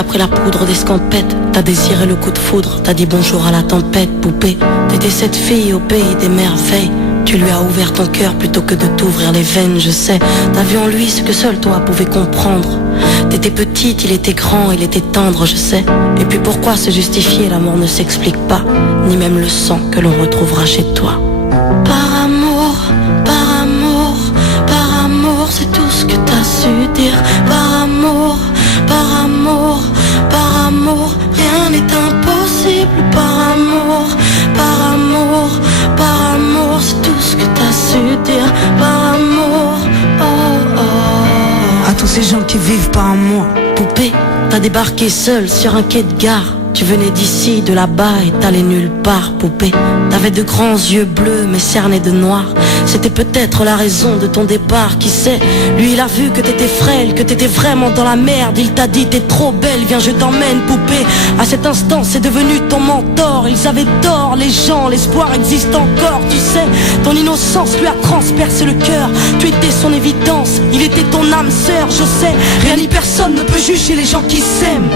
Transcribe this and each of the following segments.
t'as pris la poudre d'escampette. T'as désiré le coup de foudre, t'as dit bonjour à la tempête, poupée. T'étais cette fille au pays des merveilles. Tu lui as ouvert ton cœur plutôt que de t'ouvrir les veines, je sais. T'as vu en lui ce que seul toi pouvais comprendre. T'étais petite, il était grand, il était tendre, je sais. Et puis pourquoi se justifier, l'amour ne s'explique pas. Ni même le sang que l'on retrouvera chez toi. Par amour, par amour, par amour, c'est tout ce que t'as su dire. Par amour, par amour, par amour, rien n'est impossible. Par amour, par amour, par amour, c'est tout ce que t'as su dire. Par amour, oh oh. À tous ces gens qui vivent par amour. Poupée, t'as débarqué seule sur un quai de gare. Tu venais d'ici, de là-bas et t'allais nulle part, poupée. T'avais de grands yeux bleus mais cernés de noir. C'était peut-être la raison de ton départ, qui sait. Lui il a vu que t'étais frêle, que t'étais vraiment dans la merde. Il t'a dit t'es trop belle, viens je t'emmène, poupée. À cet instant c'est devenu ton mentor. Ils avaient tort les gens, l'espoir existe encore, tu sais. Ton innocence lui a transpercé le cœur. Tu étais son évidence, il était ton âme sœur, je sais. Rien ni personne ne peut juger les gens qui s'aiment,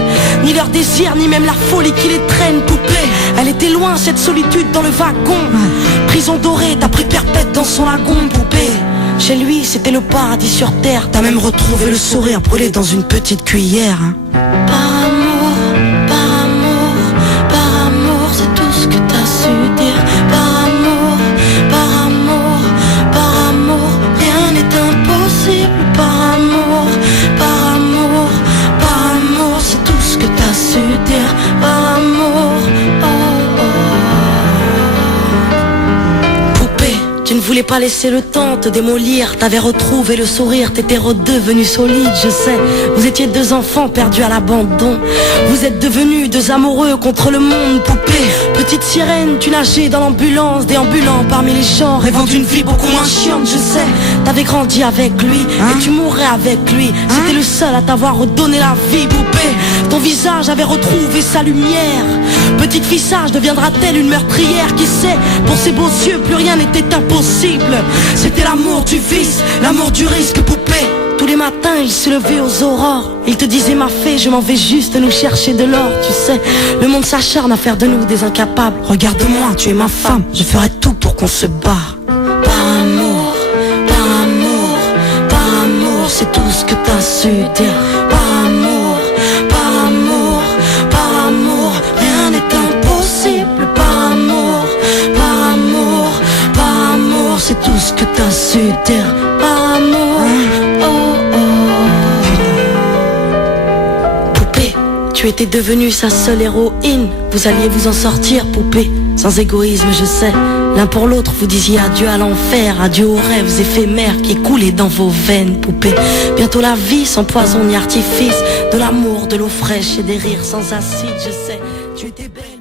ni leur désir, ni même la folie qui les traîne, poupée. Elle était loin cette solitude dans le wagon. Prison dorée, t'as pris perpète dans son lagon, poupée. Chez lui c'était le paradis sur terre. T'as même retrouvé le sourire brûlé dans une petite cuillère, hein. Par amour, par amour, par amour, c'est tout ce que t'as su dire. Par amour, par amour, par amour, rien n'est impossible. Par amour, par amour, par amour, c'est tout ce que t'as su dire. Par amour, oh oh. Poupée, tu ne voulais pas laisser le temps te démolir. T'avais retrouvé le sourire, t'étais redevenu solide, je sais. Vous étiez deux enfants perdus à l'abandon. Vous êtes devenus deux amoureux contre le monde, poupée. Petite sirène, tu nageais dans l'ambulance, déambulant parmi les gens, rêvant d'une vie beaucoup moins chiante, je sais. T'avais grandi avec lui, et tu mourrais avec lui. C'était le seul à t'avoir redonné la vie, poupée. Ton visage avait retrouvé sa lumière. Petite fille sage deviendra-t-elle une meurtrière? Qui sait, pour ses beaux yeux plus rien n'était impossible. C'était l'amour du vice, l'amour du risque, poupée. Tous les matins il se levait aux aurores. Il te disait ma fée, je m'en vais juste nous chercher de l'or. Tu sais, le monde s'acharne à faire de nous des incapables. Regarde-moi, tu es ma femme, je ferai tout pour qu'on se barre. Par amour, par amour, par amour, c'est tout ce que t'as su dire. Par amour, par amour, par amour, rien n'est impossible. Par amour, par amour, par amour, c'est tout ce que t'as su dire. Par amour, oh oh. Poupée, tu étais devenue sa seule héroïne. Vous alliez vous en sortir, poupée, sans égoïsme, je sais. L'un pour l'autre, vous disiez adieu à l'enfer, adieu aux rêves éphémères qui coulaient dans vos veines, poupée. Bientôt la vie sans poison ni artifice, de l'amour, de l'eau fraîche et des rires sans acide, je sais. Tu étais belle.